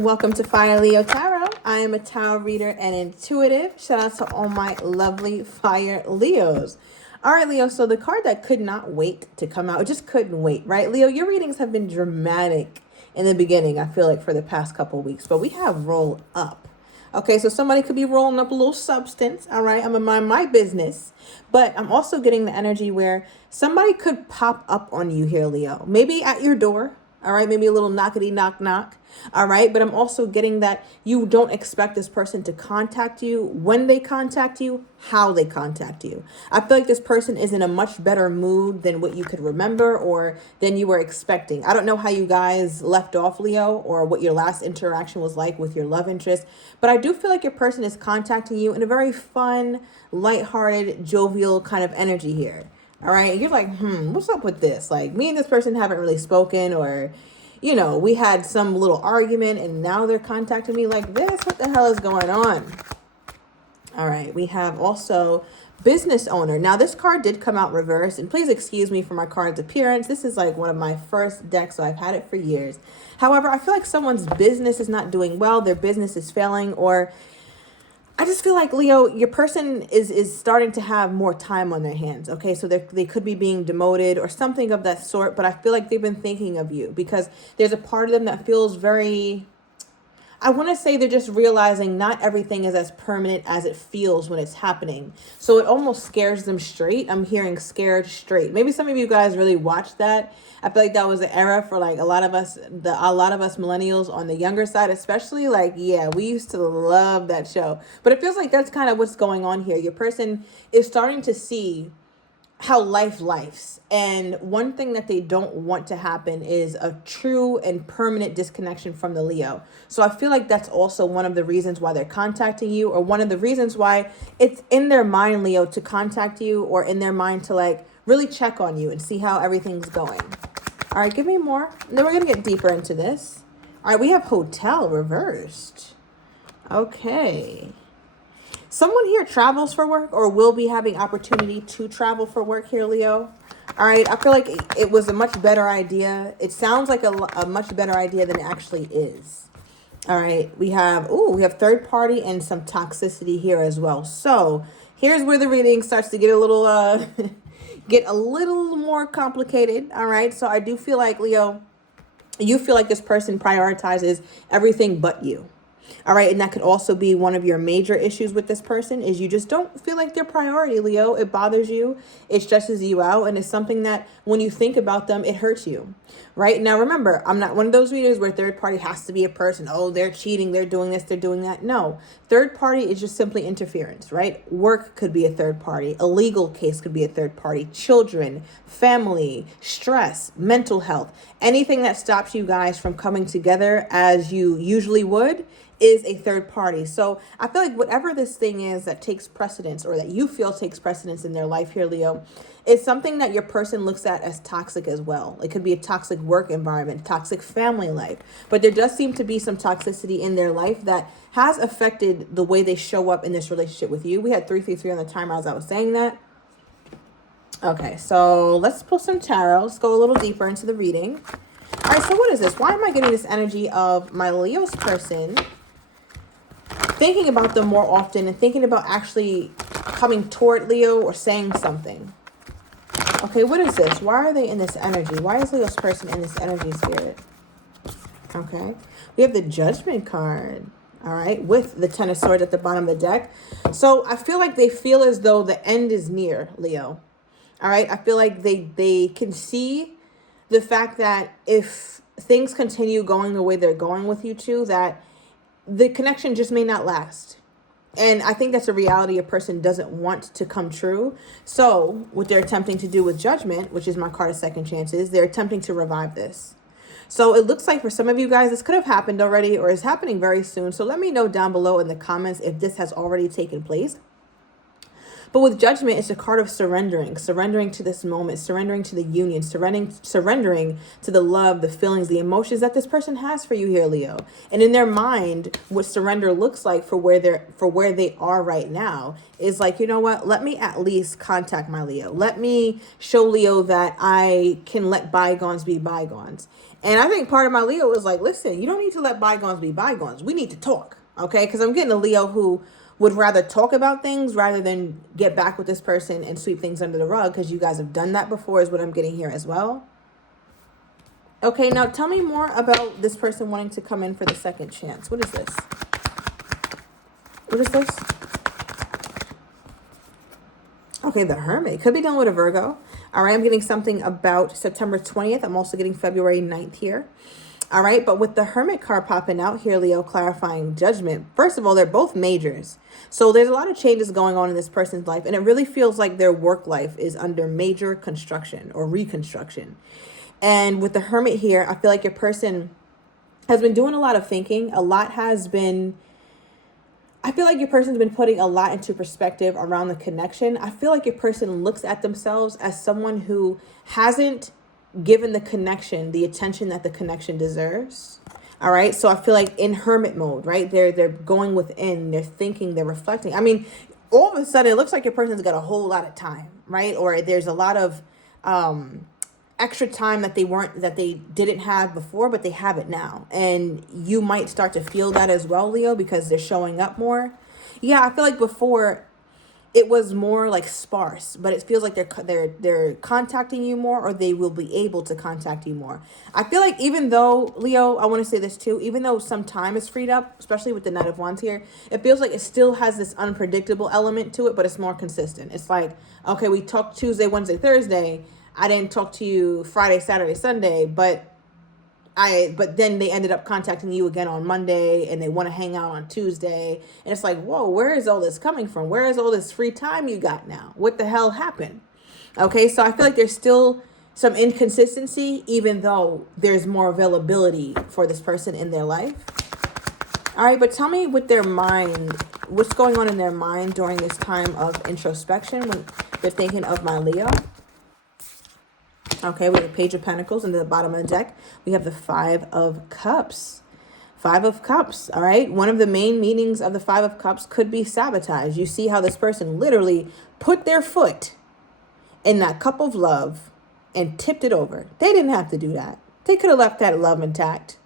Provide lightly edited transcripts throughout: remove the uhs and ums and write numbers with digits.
Welcome to Fire Leo Tarot. I am a tarot reader and intuitive. Shout out to all my lovely Fire Leos. All right, Leo, so the card that could not wait to come out, it just couldn't wait, right? Leo, your readings have been dramatic in the beginning, I feel like, for the past couple of weeks, but we have roll up. Okay, so somebody could be rolling up a little substance, all right? I'm gonna mind my business, but I'm also getting the energy where somebody could pop up on you here, Leo. Maybe at your door, all right? Maybe a little knockety knock knock, all right? But I'm also getting that you don't expect this person to contact you, when they contact you, how they contact you. I feel like this person is in a much better mood than what you could remember or than you were expecting. I don't know how you guys left off, Leo, or what your last interaction was like with your love interest, but I do feel like your person is contacting you in a very fun, lighthearted, jovial kind of energy here. All right. You're like, what's up with this? Like, me and this person haven't really spoken, or, you know, we had some little argument and now they're contacting me like this. What the hell is going on? All right. We have also business owner. Now, this card did come out reversed, and please excuse me for my card's appearance. This is like one of my first decks, so I've had it for years. However, I feel like someone's business is not doing well. Their business is failing, or I just feel like, Leo, your person is starting to have more time on their hands, okay? So they could be being demoted or something of that sort, but I feel like they've been thinking of you because there's a part of them that feels very, I want to say they're just realizing not everything is as permanent as it feels when it's happening. So it almost scares them straight. I'm hearing scared straight. Maybe some of you guys really watched that. I feel like that was an era for like a lot of us millennials on the younger side, especially. Like, yeah, we used to love that show. But it feels like that's kind of what's going on here. Your person is starting to see how life's. And one thing that they don't want to happen is a true and permanent disconnection from the Leo. So I feel like that's also one of the reasons why they're contacting you, or one of the reasons why it's in their mind, Leo, to contact you, or in their mind to like really check on you and see how everything's going. All right, give me more. Then we're going to get deeper into this. All right, we have hotel reversed. Okay. Someone here travels for work or will be having opportunity to travel for work here, Leo. All right, I feel like it was a much better idea. It sounds like a much better idea than it actually is. All right, we have third party and some toxicity here as well. So here's where the reading starts to get a little get a little more complicated. All right, so I do feel like, Leo, you feel like this person prioritizes everything but you. All right. And that could also be one of your major issues with this person, is you just don't feel like they're priority, Leo. It bothers you. It stresses you out. And it's something that when you think about them, it hurts you. Right. Now, remember, I'm not one of those readers where third party has to be a person. Oh, they're cheating. They're doing this. They're doing that. No, third party is just simply interference. Right. Work could be a third party. A legal case could be a third party. Children, family, stress, mental health, anything that stops you guys from coming together as you usually would is a third party. So I feel like whatever this thing is that takes precedence, or that you feel takes precedence in their life here, Leo, is something that your person looks at as toxic as well. It could be a toxic work environment, toxic family life, but there does seem to be some toxicity in their life that has affected the way they show up in this relationship with you. We had 333 on the timer as I was saying that. Okay, so let's pull some tarot. Let's go a little deeper into the reading. All right, so what is this? Why am I getting this energy of my Leo's person thinking about them more often and thinking about actually coming toward Leo or saying something? Okay, what is this? Why are they in this energy? Why is Leo's person in this energy, Spirit? Okay, we have the Judgment card. All right, with the Ten of Swords at the bottom of the deck. So I feel like they feel as though the end is near, Leo. All right, I feel like they can see the fact that if things continue going the way they're going with you two, that the connection just may not last. And I think that's a reality a person doesn't want to come true. So what they're attempting to do with Judgment, which is my card of second chances, they're attempting to revive this. So it looks like for some of you guys, this could have happened already or is happening very soon. So let me know down below in the comments if this has already taken place. But with Judgment, it's a card of surrendering to this moment, surrendering to the union, surrendering to the love, the feelings, the emotions that this person has for you here, Leo. And in their mind, what surrender looks like for where they are right now is like, you know what? Let me at least contact my Leo. Let me show Leo that I can let bygones be bygones. And I think part of my Leo is like, listen, you don't need to let bygones be bygones. We need to talk, okay? Because I'm getting a Leo who would rather talk about things rather than get back with this person and sweep things under the rug, because you guys have done that before is what I'm getting here as well. Okay, now tell me more about this person wanting to come in for the second chance. What is this? What is this? Okay, the Hermit. Could be dealing with a Virgo. All right, I'm getting something about September 20th. I'm also getting February 9th here. All right, but with the Hermit card popping out here, Leo, clarifying Judgment. First of all, they're both majors. So there's a lot of changes going on in this person's life, and it really feels like their work life is under major construction or reconstruction. And with the Hermit here, I feel like your person has been doing a lot of thinking. I feel like your person's been putting a lot into perspective around the connection. I feel like your person looks at themselves as someone who hasn't given the connection the attention that the connection deserves. All right. So I feel like in Hermit mode, right? They're going within, they're thinking, they're reflecting. I mean, all of a sudden it looks like your person's got a whole lot of time, right? Or there's a lot of extra time that they didn't have before, but they have it now. And you might start to feel that as well, Leo, because they're showing up more. Yeah, I feel like before it was more like sparse, but it feels like they're contacting you more, or they will be able to contact you more. I feel like even though, Leo, I want to say this too, even though some time is freed up, especially with the Knight of Wands here, it feels like it still has this unpredictable element to it, but it's more consistent. It's like, okay, we talked Tuesday, Wednesday, Thursday. I didn't talk to you Friday, Saturday, Sunday, but then they ended up contacting you again on Monday, and they want to hang out on Tuesday. And it's like, whoa, where is all this coming from? Where is all this free time you got now? What the hell happened? Okay, so I feel like there's still some inconsistency, even though there's more availability for this person in their life. All right, but tell me with their mind, what's going on in their mind during this time of introspection when they're thinking of my Leo. Okay, we have Page of Pentacles, and at the bottom of the deck, we have the Five of Cups. Five of Cups, all right? One of the main meanings of the Five of Cups could be sabotage. You see how this person literally put their foot in that cup of love and tipped it over. They didn't have to do that. They could have left that love intact,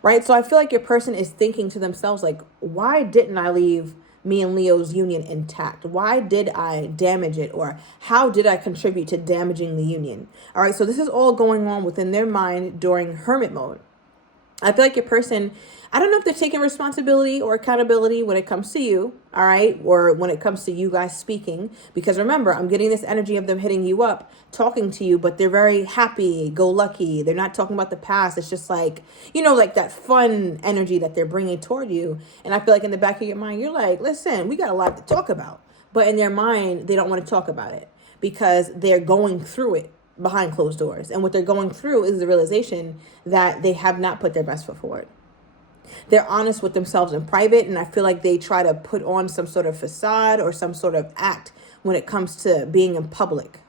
right? So I feel like your person is thinking to themselves, like, why didn't I leave me and Leo's union intact? Why did I damage it? Or how did I contribute to damaging the union? All right, so this is all going on within their mind during Hermit mode. I feel like your person, I don't know if they're taking responsibility or accountability when it comes to you, all right, or when it comes to you guys speaking, because remember, I'm getting this energy of them hitting you up, talking to you, but they're very happy, go lucky. They're not talking about the past. It's just like, you know, like that fun energy that they're bringing toward you. And I feel like in the back of your mind, you're like, listen, we got a lot to talk about. But in their mind, they don't want to talk about it because they're going through it behind closed doors. And what they're going through is the realization that they have not put their best foot forward. They're honest with themselves in private, and I feel like they try to put on some sort of facade or some sort of act when it comes to being in public.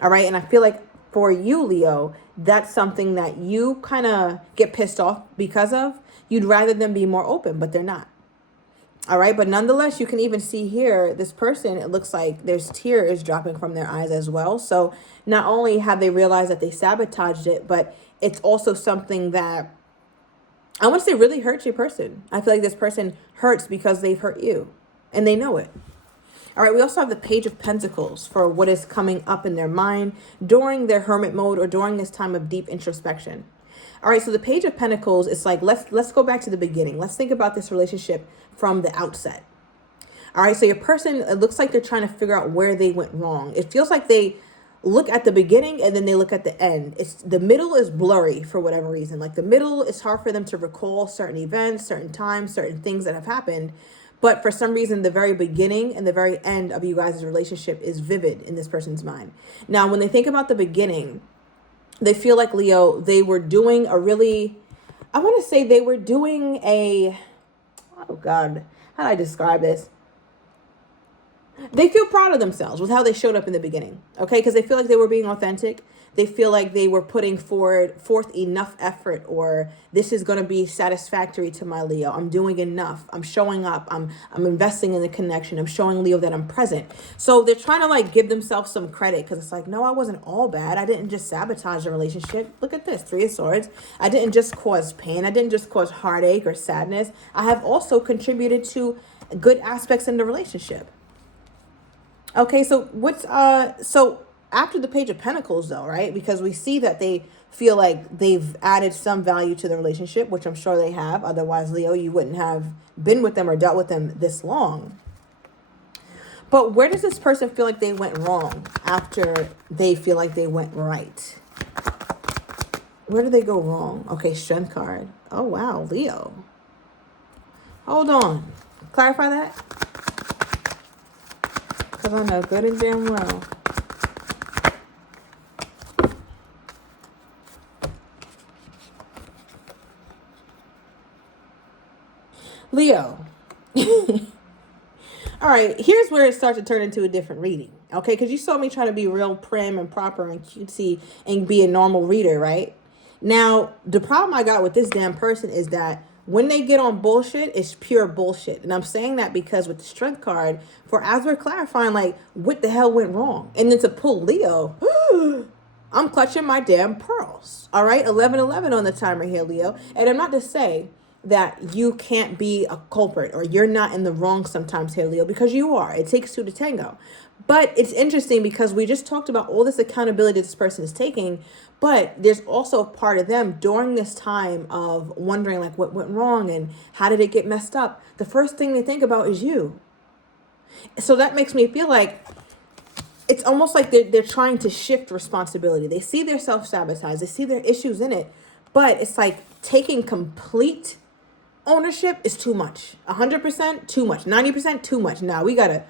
All right, and I feel like for you, Leo, that's something that you kind of get pissed off because of. You'd rather them be more open, but they're not. All right, but nonetheless, you can even see here, this person, it looks like there's tears dropping from their eyes as well. So not only have they realized that they sabotaged it, but it's also something that I want to say really hurts your person. I feel like this person hurts because they've hurt you and they know it. All right, we also have the Page of Pentacles for what is coming up in their mind during their Hermit mode or during this time of deep introspection. All right, so the Page of Pentacles is like, let's go back to the beginning. Let's think about this relationship from the outset. All right, so your person, it looks like they're trying to figure out where they went wrong. It feels like they look at the beginning and then they look at the end. The middle is blurry for whatever reason. Like the middle, it's hard for them to recall certain events, certain times, certain things that have happened. But for some reason, the very beginning and the very end of you guys' relationship is vivid in this person's mind. Now, when they think about the beginning, they feel like, Leo, they were doing a really, I want to say they were doing a, oh God, how do I describe this? They feel proud of themselves with how they showed up in the beginning, okay? Because they feel like they were being authentic. They feel like they were putting forth enough effort, or this is going to be satisfactory to my Leo. I'm doing enough. I'm showing up. I'm investing in the connection. I'm showing Leo that I'm present. So they're trying to like give themselves some credit, because it's like, no, I wasn't all bad. I didn't just sabotage the relationship. Look at this, 3 of Swords. I didn't just cause pain. I didn't just cause heartache or sadness. I have also contributed to good aspects in the relationship. Okay, so so after the Page of Pentacles though, right? Because we see that they feel like they've added some value to the relationship, which I'm sure they have. Otherwise, Leo, you wouldn't have been with them or dealt with them this long. But where does this person feel like they went wrong after they feel like they went right? Where did they go wrong? Okay, Strength card. Oh, wow, Leo. Hold on. Clarify that. Because I know good and damn well. Leo. All right, here's where it starts to turn into a different reading, okay? Because you saw me trying to be real prim and proper and cutesy and be a normal reader, right? Now, the problem I got with this damn person is that when they get on bullshit, it's pure bullshit. And I'm saying that because with the Strength card, for as we're clarifying, like, what the hell went wrong? And then to pull Leo, I'm clutching my damn pearls, all right? 11:11 on the timer here, Leo. And I'm not to say that you can't be a culprit or you're not in the wrong sometimes here, Leo, because you are. It takes two to tango. But it's interesting because we just talked about all this accountability this person is taking, but there's also a part of them during this time of wondering like what went wrong and how did it get messed up. The first thing they think about is you. So that makes me feel like it's almost like they're trying to shift responsibility. They see their self-sabotage. They see their issues in it, but it's like taking complete ownership is too much. 100% too much. 90% too much. Now we gotta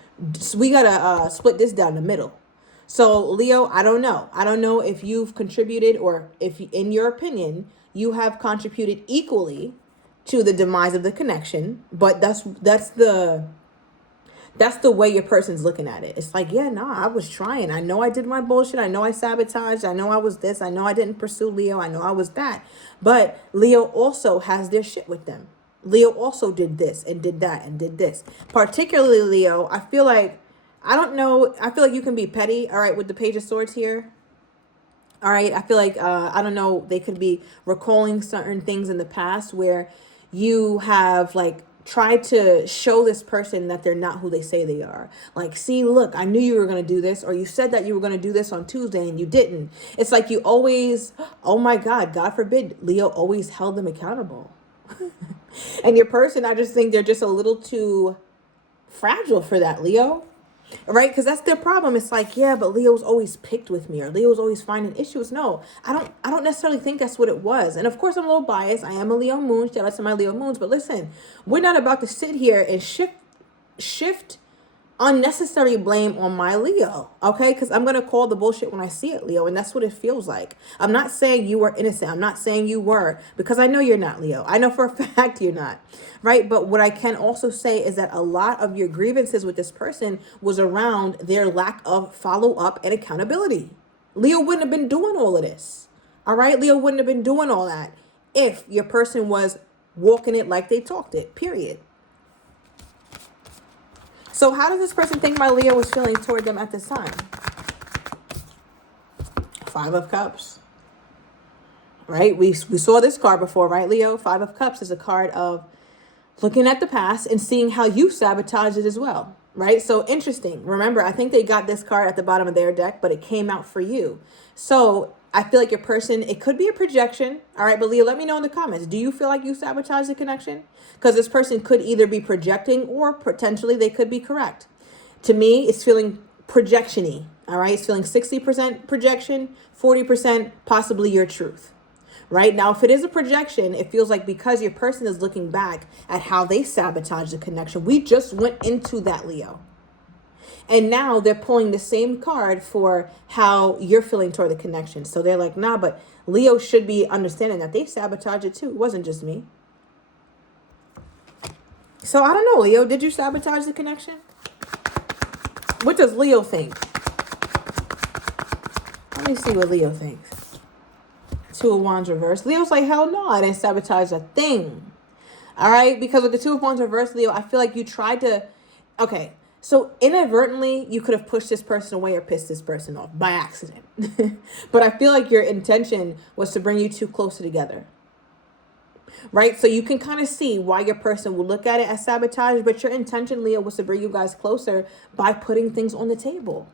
split this down the middle. So Leo, I don't know. I don't know if you've contributed or if, in your opinion, you have contributed equally to the demise of the connection. But that's the way your person's looking at it. It's like, yeah, nah, I was trying. I know I did my bullshit. I know I sabotaged. I know I was this. I know I didn't pursue Leo. I know I was that. But Leo also has their shit with them. Leo also did this and did that and did this. Particularly Leo, I feel like, I don't know, I feel like you can be petty, all right, with the Page of Swords here. All right, I feel like, I don't know, they could be recalling certain things in the past where you have like tried to show this person that they're not who they say they are. Like, see, look, I knew you were going to do this, or you said that you were going to do this on Tuesday and you didn't. It's like you always, oh my God forbid, Leo always held them accountable. And your person, I just think they're just a little too fragile for that, Leo. Right? Because that's their problem. It's like, yeah, but Leo's always picked with me, or Leo's always finding issues. No, I don't necessarily think that's what it was. And of course, I'm a little biased. I am a Leo moon. Shout out to my Leo moons. But listen, we're not about to sit here and shift unnecessary blame on my Leo, okay? Because I'm going to call the bullshit when I see it, Leo, and that's what it feels like. I'm not saying you were innocent. I'm not saying you were, because I know you're not, Leo. I know for a fact you're not, right? But what I can also say is that a lot of your grievances with this person was around their lack of follow-up and accountability. Leo wouldn't have been doing all of this, all right? Leo wouldn't have been doing all that if your person was walking it like they talked it, period. So how does this person think my Leo was feeling toward them at this time? 5 of Cups. Right? We saw this card before, right, Leo? 5 of Cups is a card of looking at the past and seeing how you sabotage it as well. Right? So interesting. Remember, I think they got this card at the bottom of their deck, but it came out for you. So I feel like your person, it could be a projection. All right, but Leo, let me know in the comments. Do you feel like you sabotage the connection? Because this person could either be projecting or potentially they could be correct. To me, it's feeling projection-y. All right, it's feeling 60% projection, 40% possibly your truth. Right? Now, if it is a projection, it feels like because your person is looking back at how they sabotage the connection. We just went into that, Leo. And now they're pulling the same card for how you're feeling toward the connection. So they're like, nah, but Leo should be understanding that they sabotage it too. It wasn't just me. So I don't know, Leo, did you sabotage the connection? What does Leo think? Let me see what Leo thinks. Two of Wands reversed. Leo's like, hell no, I didn't sabotage a thing. All right? Because with the Two of Wands reversed, Leo, I feel like you tried to... Okay, so inadvertently, you could have pushed this person away or pissed this person off by accident. But I feel like your intention was to bring you two closer together. Right? So you can kind of see why your person will look at it as sabotage, but your intention, Leo, was to bring you guys closer by putting things on the table.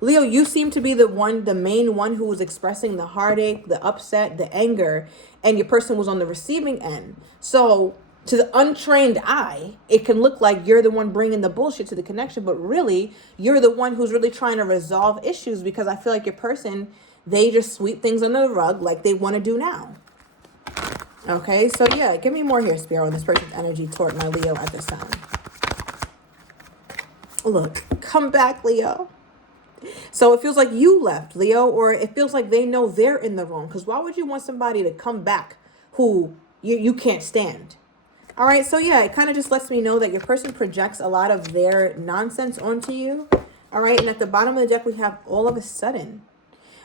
Leo, you seem to be the main one who was expressing the heartache, the upset, the anger, and your person was on the receiving end. So to the untrained eye, it can look like you're the one bringing the bullshit to the connection, but really, you're the one who's really trying to resolve issues, because I feel like your person, they just sweep things under the rug like they want to do now. Okay, so yeah, give me more here, Spirit, on this person's energy toward my Leo at this time. Look, come back, Leo. So it feels like you left, Leo, or it feels like they know they're in the wrong. Because why would you want somebody to come back who you can't stand? All right, so yeah, it kind of just lets me know that your person projects a lot of their nonsense onto you. All right, and at the bottom of the deck, we have all of a sudden.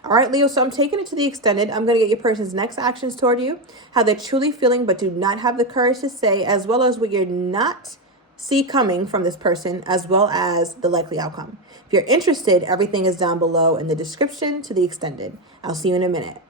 All right, Leo, so I'm taking it to the extended. I'm going to get your person's next actions toward you, how they're truly feeling but do not have the courage to say, as well as what you're not see coming from this person, as well as the likely outcome. If you're interested, everything is down below in the description to the extended. I'll see you in a minute.